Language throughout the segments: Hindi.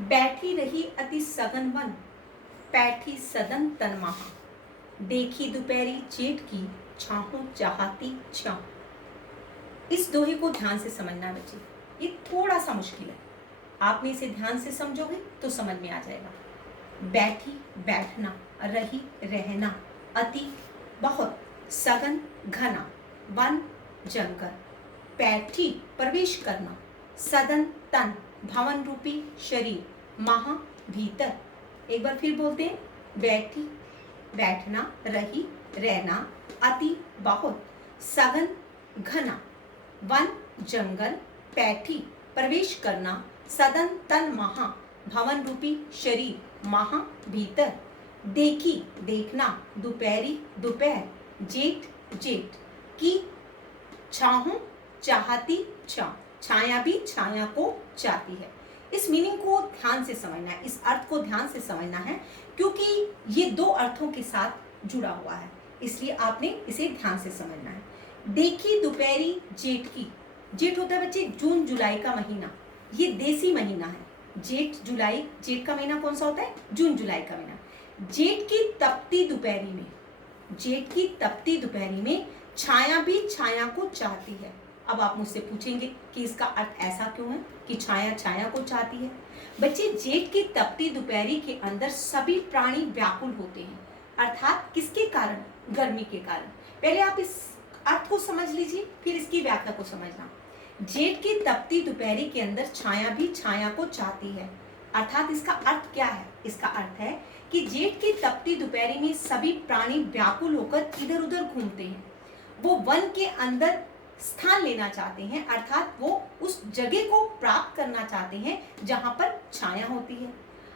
बैठी रही अति सघन वन, पैठी सदन तन महा, देखी दोपहरी जेठ की, छाहों चाहती छाँव। इस दोहे को ध्यान से समझना बच्चे, ये थोड़ा सा मुश्किल है। आपने इसे ध्यान से समझोगे तो समझ में आ जाएगा। बैठी बैठना, रही रहना, अति बहुत, सघन घना, वन जंगल, पैठी प्रवेश करना, सदन तन भवन रूपी शरीर, महा भीतर। एक बार फिर बोलते हैं, बैठी बैठना, रही रहना, अति बहुत, सघन घना, वन जंगल, पैठी प्रवेश करना, सदन तन महा भवन रूपी शरीर, महा भीतर। देखी देखना, दोपहरी दोपहर, जेठ जेठ की, छाहों चाहती छाँव, छाया भी छाया को चाहती है। इस मीनिंग को ध्यान से समझना है, इस अर्थ को ध्यान से समझना है, क्योंकि ये दो अर्थों के साथ जुड़ा हुआ है, इसलिए आपने इसे ध्यान से समझना है। देखी दोपहरी जेठ की, जेठ होता है बच्चे जून जुलाई का महीना, ये देसी महीना है। जेठ जुलाई, जेठ का महीना कौन सा होता है? जून जुलाई का महीना। जेठ की तपती दोपहरी में, जेठ की तपती दोपहरी में छाया भी छाया को चाहती है। अब आप मुझसे पूछेंगे कि इसका अर्थ ऐसा क्यों है कि छाया छाया को चाहती है? बच्चे, जेठ की तपती दोपहरी के अंदर सभी प्राणी व्याकुल होते हैं, अर्थात किसके कारण? गर्मी के कारण। पहले आप इस अर्थ को समझ लीजिए, फिर इसकी व्याख्या को समझना। जेठ की तपती दोपहरी के अंदर छाया भी छाया को चाहती है, अर्थात इसका अर्थ क्या है? इसका अर्थ है कि जेठ की तपती दोपहरी में सभी प्राणी व्याकुल होकर इधर उधर घूमते हैं। वो वन के अंदर स्थान लेना चाहते हैं, अर्थात वो उस जगह को प्राप्त करना चाहते हैं जहां पर छाया होती है।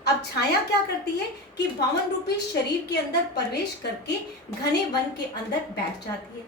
अब छाया क्या करती है कि भवन रूपी शरीर के अंदर प्रवेश करके घने वन के अंदर बैठ जाती है।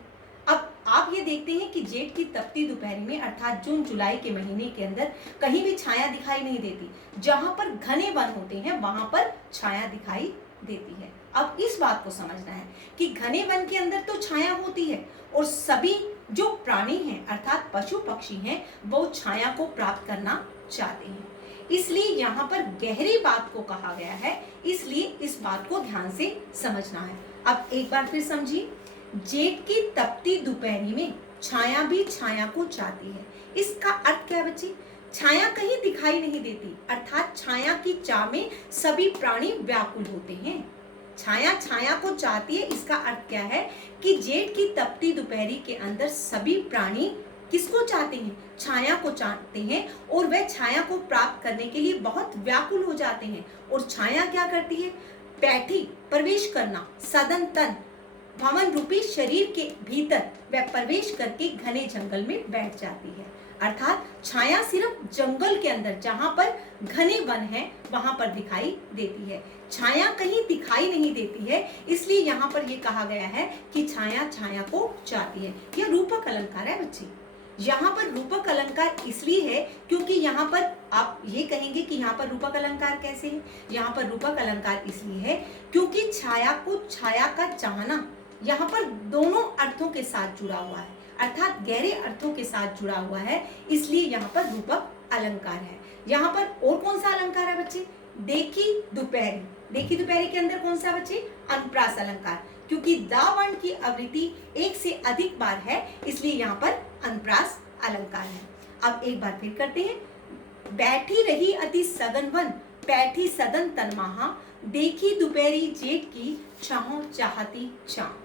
अब आप ये देखते हैं कि जेठ की तपती दोपहरी में, अर्थात जून जुलाई के महीने के अंदर कहीं भी छाया दिखाई नहीं देती। जहां पर घने वन होते हैं वहां पर छाया दिखाई देती है। अब इस बात को समझना है कि घने वन के अंदर तो छाया होती है और सभी जो प्राणी हैं, अर्थात पशु पक्षी हैं, वो छाया को प्राप्त करना चाहते हैं। इसलिए यहाँ पर गहरी बात को कहा गया है, इसलिए इस बात को ध्यान से समझना है। अब एक बार फिर समझिए, जेठ की तपती दोपहरी में छाया भी छाया को चाहती है। इसका अर्थ क्या है बच्चे? छाया कहीं दिखाई नहीं देती, अर्थात छाया की चाह में सभी प्राणी व्याकुल होते हैं। छाया छाया को चाहती है, इसका अर्थ क्या है कि जेठ की तपती दोपहरी के अंदर सभी प्राणी किसको चाहते हैं? छाया को चाहते हैं, और वह छाया को प्राप्त करने के लिए बहुत व्याकुल हो जाते हैं। और छाया क्या करती है? पैठी प्रवेश करना, सदन तन भवन रूपी शरीर के भीतर वह प्रवेश करके घने जंगल में बैठ जाती है। अर्थात छाया सिर्फ जंगल के अंदर, जहां पर घने वन है, वहां पर दिखाई देती है। छाया कहीं दिखाई नहीं देती है, इसलिए यहाँ पर यह कहा गया है कि छाया छाया को चाहती है। यह रूपक अलंकार है बच्चे। यहाँ पर रूपक अलंकार इसलिए है क्योंकि यहाँ पर आप ये कहेंगे कि यहाँ पर रूपक अलंकार कैसे है? यहाँ पर रूपक अलंकार इसलिए है क्योंकि छाया को छाया का चाहना यहाँ पर दोनों अर्थों के साथ जुड़ा हुआ है, अर्थात गहरे अर्थों के साथ जुड़ा हुआ है, इसलिए यहाँ पर रूपक अलंकार है। यहाँ पर और कौन सा अलंकार है बच्चे? देखी दोपहरी। देखी दोपहरी के अंदर कौन सा बच्चे? अनुप्रास अलंकार, क्योंकि दा वर्ण की आवृत्ति एक से अधिक बार है, इसलिए यहाँ पर अनुप्रास अलंकार है। अब एक बार फिर करते हैं, बैठी रही अति सघन वन, पैठी सदन तन महा, देखी दोपहरी जेठ की, छाहों चाहती छाँव।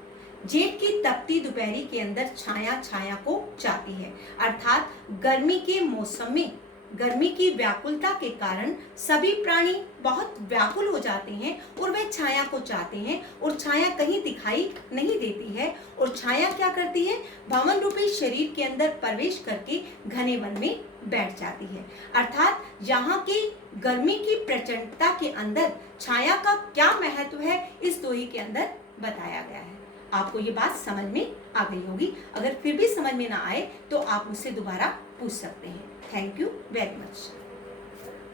जेठ की तपती दोपहरी के अंदर छाया छाया को चाहती है, अर्थात गर्मी के मौसम में गर्मी की व्याकुलता के कारण सभी प्राणी बहुत व्याकुल हो जाते हैं और वे छाया को चाहते हैं, और छाया कहीं दिखाई नहीं देती है। और छाया क्या करती है? भवन रूपी शरीर के अंदर प्रवेश करके घने वन में बैठ जाती है। अर्थात यहाँ की गर्मी की प्रचंडता के अंदर छाया का क्या महत्व है, इस दोहे के अंदर बताया गया है। आपको ये बात समझ में आ गई होगी। अगर फिर भी समझ में ना आए तो आप मुझसे दोबारा पूछ सकते हैं। Thank you very much.